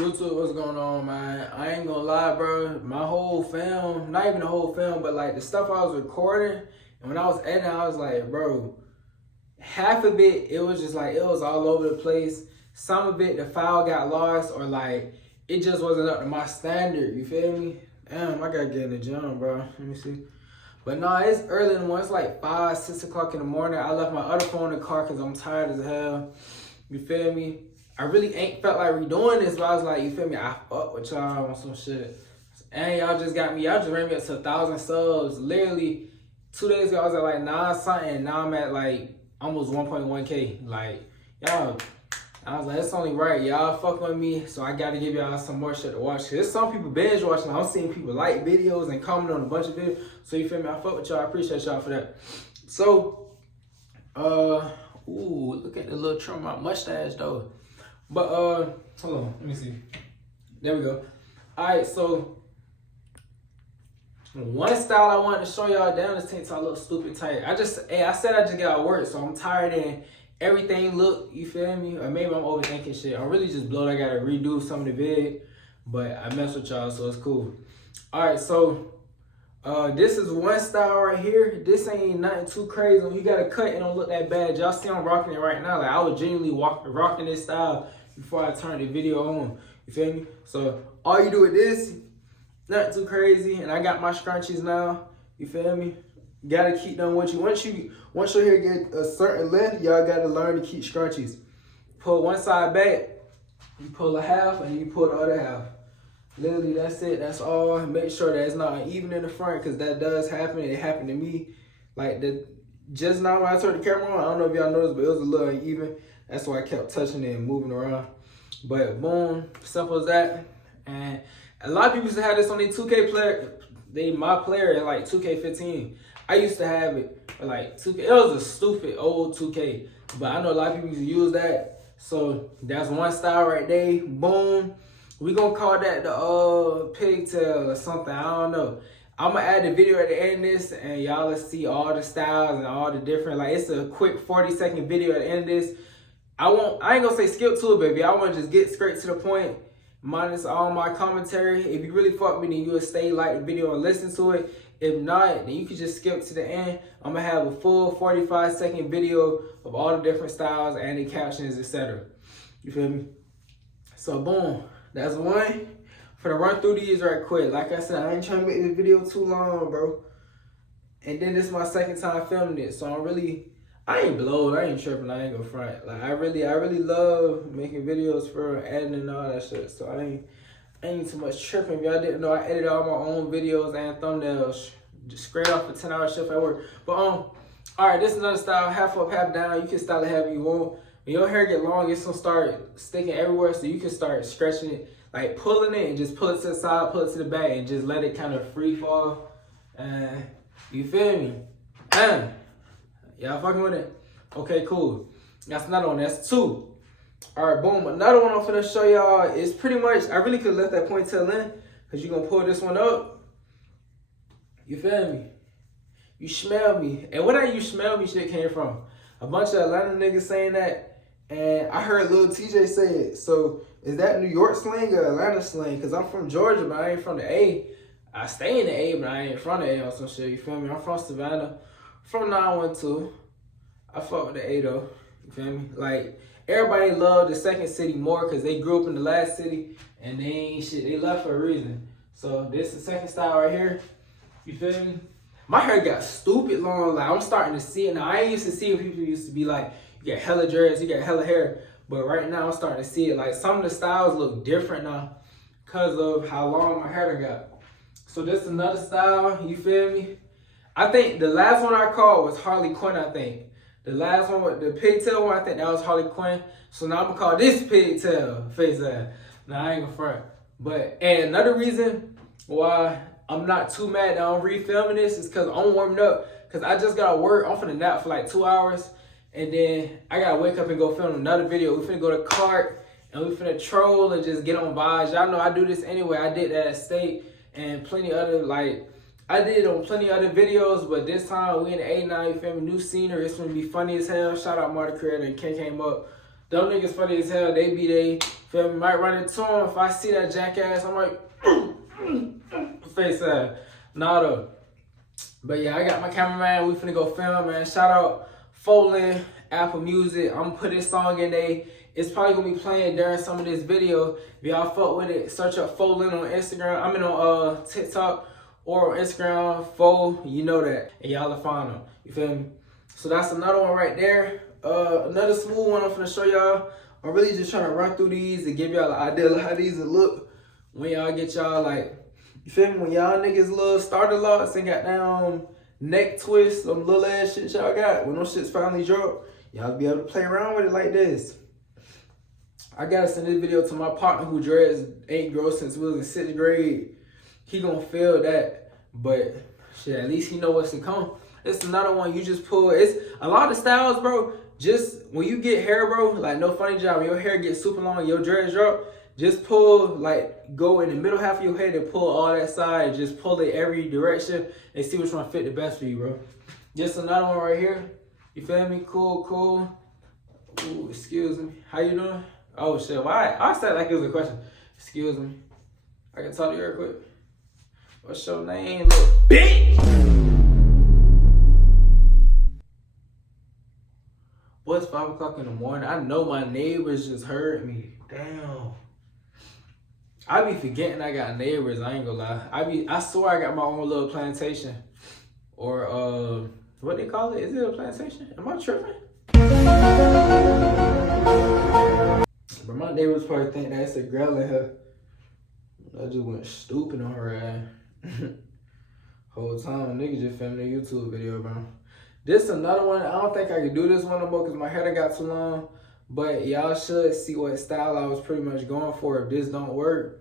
YouTube, what's going on, man? I ain't gonna lie, bro. My whole film, not even the whole film, but like the stuff I was recording, and when I was editing, I was like, bro, half of it, it was just like, it was all over the place. Some of it, the file got lost, or like, it just wasn't up to my standard, you feel me? Damn, I gotta get in the gym, bro. Let me see. But no, it's early in the morning. It's like 5, 6 o'clock in the morning. I left my other phone in the car because I'm tired as hell. You feel me? I really ain't felt like redoing this, but I was like, you feel me? I fuck with y'all on some shit. And y'all just got me, y'all just ran me up to 1,000 subs. Literally, 2 days ago, I was at like 9 something. Now I'm at like almost 1.1K. Like, y'all, I was like, it's only right. Y'all fuck with me, so I gotta give y'all some more shit to watch. There's some people binge watching. I'm seeing people like videos and comment on a bunch of videos. So you feel me? I fuck with y'all. I appreciate y'all for that. So, ooh, look at the little trim on my mustache though. But hold on, let me see. There we go. All right, so one style I wanted to show y'all down this tank top look stupid tight. I said I just got out of work, so I'm tired and everything look, you feel me? Or maybe I'm overthinking shit. I'm really just blown. I gotta redo some of the vid, but I mess with y'all, so it's cool. All right, so this is one style right here. This ain't nothing too crazy. When you got a cut, it don't look that bad. Y'all see I'm rocking it right now. Like I was genuinely rocking this style before I turned the video on. You feel me? So all you do with this, not too crazy. And I got my scrunchies now. You feel me? Gotta keep them with you. Once your hair get a certain length, y'all gotta learn to keep scrunchies. Pull one side back, you pull a half, and you pull the other half. Literally, that's it. That's all. Make sure that it's not uneven in the front, because that does happen. It happened to me. Like just now when I turned the camera on, I don't know if y'all noticed, but it was a little uneven. That's why I kept touching it and moving around. But boom, simple as that. And a lot of people used to have this on their 2K player. My player in like 2K15. I used to have it for like 2K. It was a stupid old 2K. But I know a lot of people used to use that. So that's one style right there. Boom. We gonna call that the pigtail or something. I don't know. I'm gonna add the video at the end of this, and y'all will see all the styles and all the different. Like it's a quick 40-second video at the end of this. I ain't gonna say skip to it, baby. I wanna just get straight to the point, minus all my commentary. If you really fuck with me, then you will stay, like the video, and listen to it. If not, then you can just skip to the end. I'm gonna have a full 45-second video of all the different styles and the captions, etc. You feel me? So boom, that's one. For the run through these right quick. Like I said, I ain't trying to make this video too long, bro. And then this is my second time filming it, so I ain't blowed, I ain't tripping, I ain't gonna front. Like I really love making videos for editing and all that shit. So I ain't too much tripping. If y'all didn't know, I edit all my own videos and thumbnails just straight off a 10-hour shift at work. But alright, this is another style, half up, half down. You can style it however you want. When your hair get long, it's gonna start sticking everywhere, so you can start stretching it, like pulling it and just pull it to the side, pull it to the back, and just let it kind of free fall. And you feel me? Y'all fucking with it? Okay, cool. That's another one. That's two. All right, boom. Another one I'm finna show y'all is pretty much, I really could have left that ponytail in, because you're gonna pull this one up. You feel me? You smell me. And where that you smell me shit came from? A bunch of Atlanta niggas saying that, and I heard Lil TJ say it. So is that New York slang or Atlanta slang? Because I'm from Georgia, but I ain't from the A. I stay in the A, but I ain't from the A or some shit. You feel me? I'm from Savannah. From 912. I fuck with the A though. You feel me? Like, everybody love the second city more because they grew up in the last city and they ain't shit. They left for a reason. So this is the second style right here. You feel me? My hair got stupid long. Like, I'm starting to see it now. I ain't used to see when people used to be like, you got hella dreads, you got hella hair. But right now I'm starting to see it. Like, some of the styles look different now because of how long my hair got. So this is another style. You feel me? I think the last one I called was Harley Quinn, I think. The last one, with the pigtail one, I think that was Harley Quinn. So now I'm going to call this pigtail face ass. Nah, I ain't going to front. But, and another reason why I'm not too mad that I'm refilming this is because I'm warming up. Because I just got to work. I'm finna nap for like 2 hours. And then I got to wake up and go film another video. We finna go to Cart. And we finna troll and just get on vibes. Y'all know I do this anyway. I did that at State. And plenty other, like, I did it on plenty other videos, but this time we in the A9, you feel me? New scenery, it's gonna be funny as hell. Shout out Marty Creator and Ken came up. Them niggas funny as hell. They be they, feel me, might run into him. If I see that jackass, I'm like, face ass. Nah though. But yeah, I got my cameraman. We finna go film, man. Shout out Folin, Apple Music. I'm gonna put this song in there. It's probably gonna be playing during some of this video. If y'all fuck with it, search up Folin on Instagram. I'm on TikTok or on Instagram. Fo, you know that. And y'all will find them. You feel me? So that's another one right there. Another smooth one I'm finna show y'all. I'm really just trying to run through these to give y'all an idea of how these will look when y'all get y'all like, you feel me? When y'all niggas little starter locks and got down neck twists, them little ass shit y'all got, when those shits finally drop, y'all be able to play around with it like this. I gotta send this video to my partner who dreads ain't grown since we was in 6th grade. He gonna feel that, but shit, at least he know what's to come. It's another one you just pull. It's a lot of styles, bro. Just when you get hair, bro, like no funny job, when your hair gets super long, your dreads drop, just pull, like go in the middle half of your head and pull all that side. Just pull it every direction and see which one fit the best for you, bro. Just another one right here. You feel me? Cool, cool. Ooh, excuse me. How you doing? Oh shit, why? I said like it was a question. Excuse me. I can talk to you real quick. What's your name? Look, bitch! What's 5 o'clock in the morning? I know my neighbors just heard me. Damn. I be forgetting I got neighbors, I ain't gonna lie. I swear I got my own little plantation. Or what they call it? Is it a plantation? Am I tripping? But my neighbors probably think that's a girl in her. I just went stupid on her ass. Whole time, nigga just filmed a YouTube video, bro. This another one. I don't think I can do this one no more because my hair done got too long. But y'all should see what style I was pretty much going for if this don't work.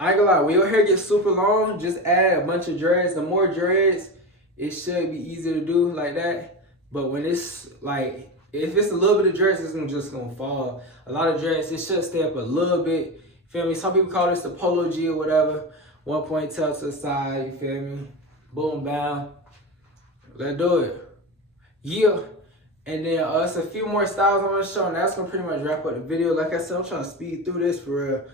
I ain't gonna lie, when your hair gets super long, just add a bunch of dreads. The more dreads, it should be easier to do like that. But when it's like, if it's a little bit of dreads, it's just gonna fall. A lot of dreads, it should stay up a little bit. Feel me? Some people call this the polo G or whatever. 1 ponytail to the side, you feel me? Boom, bam. Let's do it. Yeah. And then it's a few more styles I want to show, and that's gonna pretty much wrap up the video. Like I said, I'm trying to speed through this for real.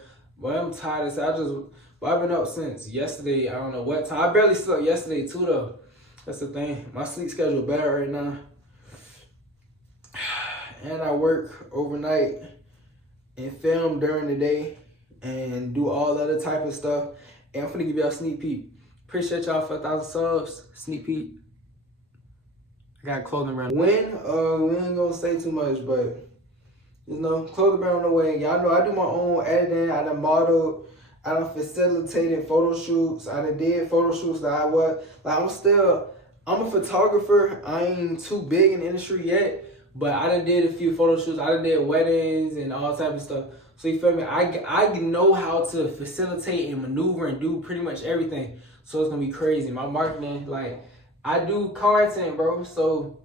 But I'm tired of this. I've been up since yesterday. I don't know what time. I barely slept yesterday too though. That's the thing. My sleep schedule better right now. And I work overnight and film during the day and do all other type of stuff. And I'm finna give y'all a sneak peek. Appreciate y'all for 1,000 subs. Sneak peek. I got clothing brand. We ain't gonna say too much, but you know, clothing brand on the way. Y'all know I do my own editing. I done modeled. I done facilitated photo shoots. I done did photo shoots that I'm a photographer. I ain't too big in the industry yet, but I done did a few photo shoots. I done did weddings and all type of stuff. So you feel me? I know how to facilitate and maneuver and do pretty much everything. So it's gonna be crazy. My marketing, like, I do content, bro. So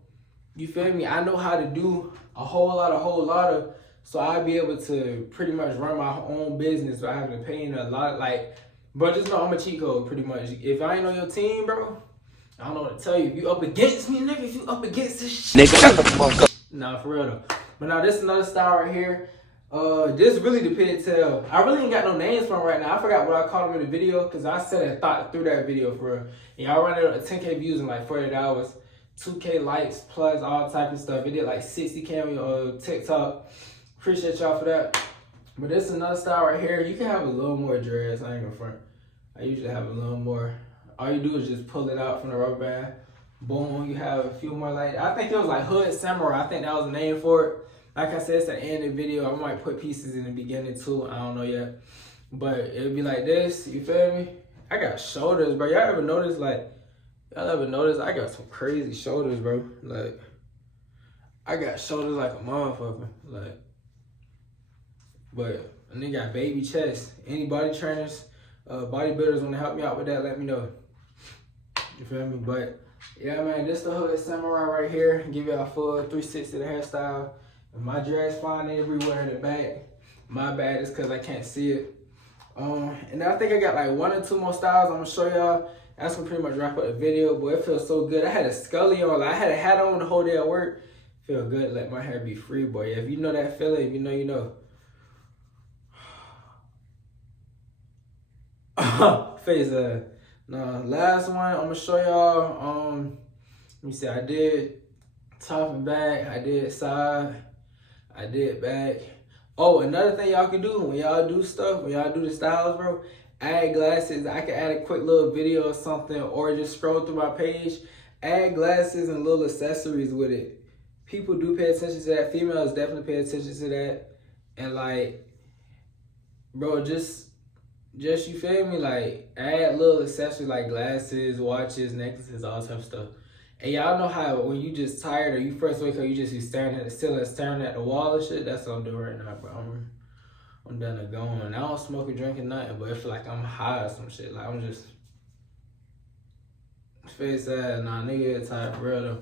you feel me? I know how to do a whole lot of. So I'll be able to pretty much run my own business without having to pay in a lot. Like, bro, just know I'm a cheat code pretty much. If I ain't on your team, bro, I don't know what to tell you. If you up against me, nigga, if you up against this shit. Nigga, shut the fuck up. Nah, for real though. But now this is another style right here. This really the pigtail. I really ain't got no names for him right now. I forgot what I called him in the video because I said I thought through that video for real. And y'all ran it at 10K views in like 48 hours, 2K likes plus all type of stuff. It did like 60K on TikTok. Appreciate y'all for that. But this is another style right here. You can have a little more dreads. I ain't gonna front. I usually have a little more. All you do is just pull it out from the rubber band. Boom, you have a few more like, I think it was like Hood Samurai. I think that was the name for it. Like I said, it's the end of the video. I might put pieces in the beginning too. I don't know yet. But it'll be like this. You feel me? I got shoulders, bro. Y'all ever notice, like, I got some crazy shoulders, bro. Like, I got shoulders like a motherfucker. Like, but a nigga got baby chest. Any body trainers, bodybuilders want to help me out with that, let me know. You feel me? But yeah, man, this the Hood Samurai right here. Give y'all a full 360 the hairstyle. My dreads flying everywhere in the back. My bad, it's because I can't see it. And I think I got like 1 or 2 more styles I'm gonna show y'all. That's gonna pretty much wrap up the video. Boy, it feels so good. I had a scully on. Like, I had a hat on the whole day at work. Feel good, let my hair be free, boy. If you know that feeling, if you know, you know. Face Nah, last one I'm gonna show y'all. Let me see. I did top and back. I did side. I did back. Oh, another thing y'all can do when y'all do stuff, when y'all do the styles, bro. Add glasses. I can add a quick little video or something, or just scroll through my page. Add glasses and little accessories with it. People do pay attention to that. Females definitely pay attention to that. And like, bro, just you feel me? Like, add little accessories like glasses, watches, necklaces, all type of stuff. And y'all know how when you just tired or you first wake up, you just be staring at the ceiling, staring at the wall and shit. That's what I'm doing right now, bro. I'm done and going. I don't smoke or drink or nothing, but I feel like I'm high or some shit. Like, I'm just face sad. Nah, nigga get tired for real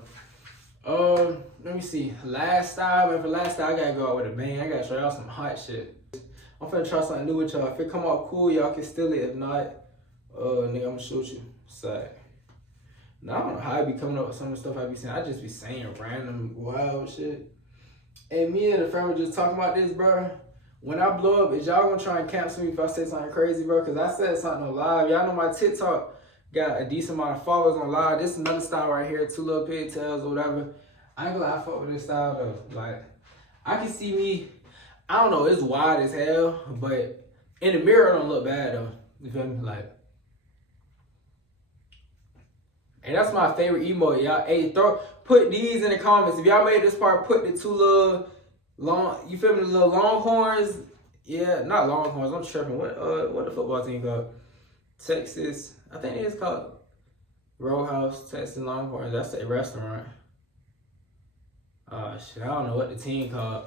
though. Let me see. Last style, man. For last style, I gotta go out with a bang. I gotta show y'all some hot shit. I'm finna try something new with y'all. If it come out cool, y'all can steal it. If not, nigga, I'm gonna shoot you. Side. Now, I don't know how I be coming up with some of the stuff I be saying. I just be saying random wild shit. And me and the friend were just talking about this, bro. When I blow up, is y'all gonna try and cancel me if I say something crazy, bro? Cause I said something on live. Y'all know my TikTok got a decent amount of followers on live. This is another style right here, 2 little pigtails or whatever. I ain't gonna lie, I fuck with this style though. Like, I can see me, I don't know, it's wide as hell, but in the mirror it don't look bad though. You feel me? Like, and that's my favorite emote, y'all. Hey, put these in the comments. If y'all made this part, put the 2 little long, you feel me, the little longhorns. Yeah, not longhorns, I'm tripping. What the football team called? Texas, I think it's called Roadhouse, Texas Longhorns. That's a restaurant. Shit, I don't know what the team called.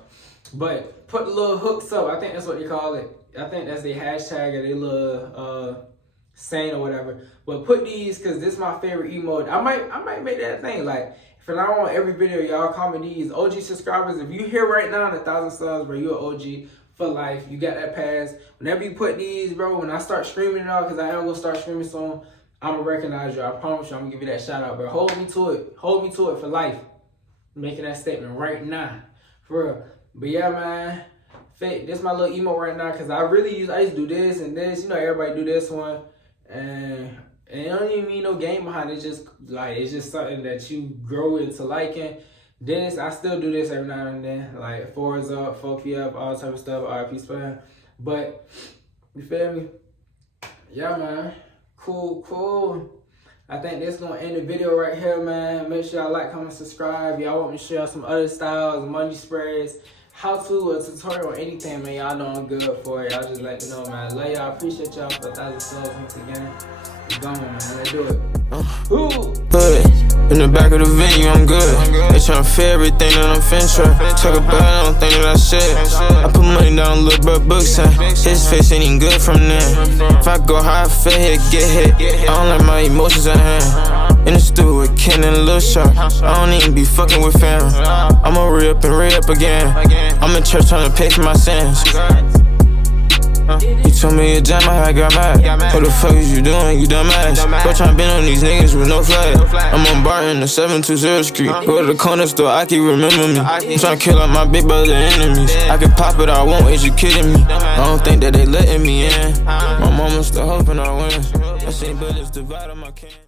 But put the little hooks up. I think that's what they call it. I think that's the hashtag or their little saying or whatever. But put these, cause this is my favorite emote. I might make that a thing. Like, from now on, every video, y'all comment these. OG subscribers, if you here right now in 1,000 subs, bro, you an OG for life. You got that pass. Whenever you put these, bro, when I start streaming it all, cause I am gonna start streaming soon, I'm gonna recognize you. I promise you, I'm gonna give you that shout out, bro. Hold me to it. Hold me to it for life. I'm making that statement right now, for real. But yeah, man, this is my little emo right now, cause I used to do this and this. You know, everybody do this one, and it don't even mean no game behind it. It's just something that you grow into liking. This, I still do this every now and then, like 4 is up, 4P up, all type of stuff, RP spam. But you feel me? Yeah, man. Cool. I think this gonna end the video right here, man. Make sure y'all like, comment, subscribe. Y'all want me to show y'all some other styles, money spreads, how to, a tutorial or anything, man. Y'all know I'm good for it. Y'all just let me know, man. Love y'all. Appreciate y'all for 1,000 subs once again. We going, man. Let's do it. Good. In the back of the venue, I'm good. They tryna fear everything that I'm finna try. Talk about it, I don't think that I should. I put money down, little bro, books on. His face ain't even good from there. If I go high, fat hit, get hit. I don't like my emotions at hand. In the studio with Ken and Lil Shark. I don't even be fucking with fam. I'ma re-up and re-up again. I'm in church tryna pay for my sins. You told me you jam, I got mad. What the fuck is you doing, you dumbass? Go tryna bend on these niggas with no flag. I'm on bar in the 720 street. Go to the corner store, I can remember me. I'm tryna kill all my big brother enemies. I can pop it, I won't, is you kidding me? I don't think that they letting me in. My mama still hoping I win. I seen bullets divide on my can.